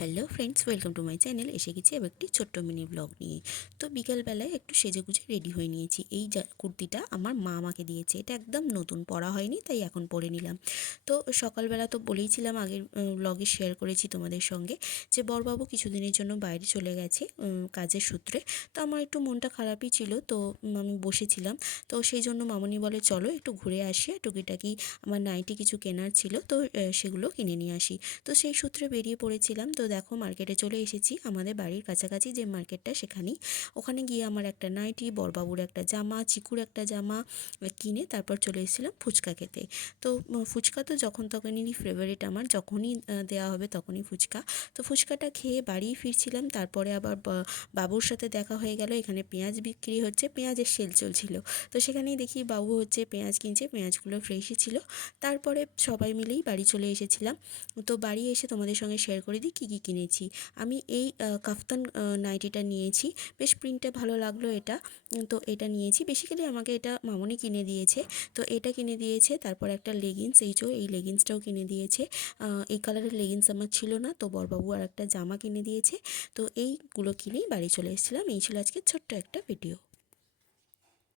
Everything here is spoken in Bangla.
Hello friends, welcome to my channel. এসে গেছি এবার একটি ছোট্ট মিনি ব্লগ নিয়ে। তো বিকালবেলায় একটু সেজেগুজে রেডি হয়ে নিয়েছি। এই কুর্তিটা আমার মা আমাকে দিয়েছে। এটা একদম নতুন, পরা হয়নি, তাই এখন পরে নিলাম। তো সকালবেলা তো বলেইছিলাম, আগের ব্লগে শেয়ার করেছি তোমাদের সঙ্গে, যে বরবাবু কিছুদিনের জন্য বাইরে চলে গেছে কাজের সূত্রে। তো আমার একটু মনটা খারাপই ছিল, তো আমি বসেছিলাম। তো সেই জন্য মামনি বলে চলো একটু ঘুরে আসি, টুকিটাকি আমার নাইটি কিছু কেনার ছিল, তো সেগুলো কিনে নিয়ে আসি। তো সেই সূত্রে বেরিয়ে পড়েছিলাম। তো দেখো মার্কেটে চলে এসেছি, আমাদের বাড়ির কাছাকাছি যে মার্কেটটা সেখানেই। ওখানে গিয়ে আমার একটা নাইটি, বড়বাবুর একটা জামা, চিকুর একটা জামা কিনে তারপর চলে এসেছিলাম ফুচকা খেতে। তো ফুচকা তো যখন তখনই ফেভারিট আমার, যখনই দেওয়া হবে তখনই ফুচকা। তো ফুচকাটা খেয়ে বাড়ি ফিরছিলাম, তারপরে আবার বাবুর সাথে দেখা হয়ে গেল। এখানে পেঁয়াজ বিক্রি হচ্ছে, পেঁয়াজের সেল চলছিল। তো সেখানেই দেখি বাবু হচ্ছে পেঁয়াজ কিনছে, পেঁয়াজগুলো ফ্রেশই ছিল। তারপরে সবাই মিলেই বাড়ি চলে এসেছিলাম। তো বাড়ি এসে তোমাদের সঙ্গে শেয়ার করে দিই কী কী কিনেছি। আমি এই কাফতান নাইটিটা নিয়েছি, বেশ প্রিন্টটা ভালো লাগলো এটা। তো এটা নিয়েছি, বেসিক্যালি আমাকে এটা মামনি কিনে দিয়েছে। তো এটা কিনে দিয়েছে, তারপর একটা লেগিংস, এই লেগিংসটাও কিনে দিয়েছে। এই কালারের লেগিংস আমার ছিল না, তো বড়বাবু আর একটা জামা কিনে দিয়েছে। তো এইগুলো কিনেই বাড়ি চলে এসেছিলাম। এই ছিল আজকে ছোট্ট একটা ভিডিও।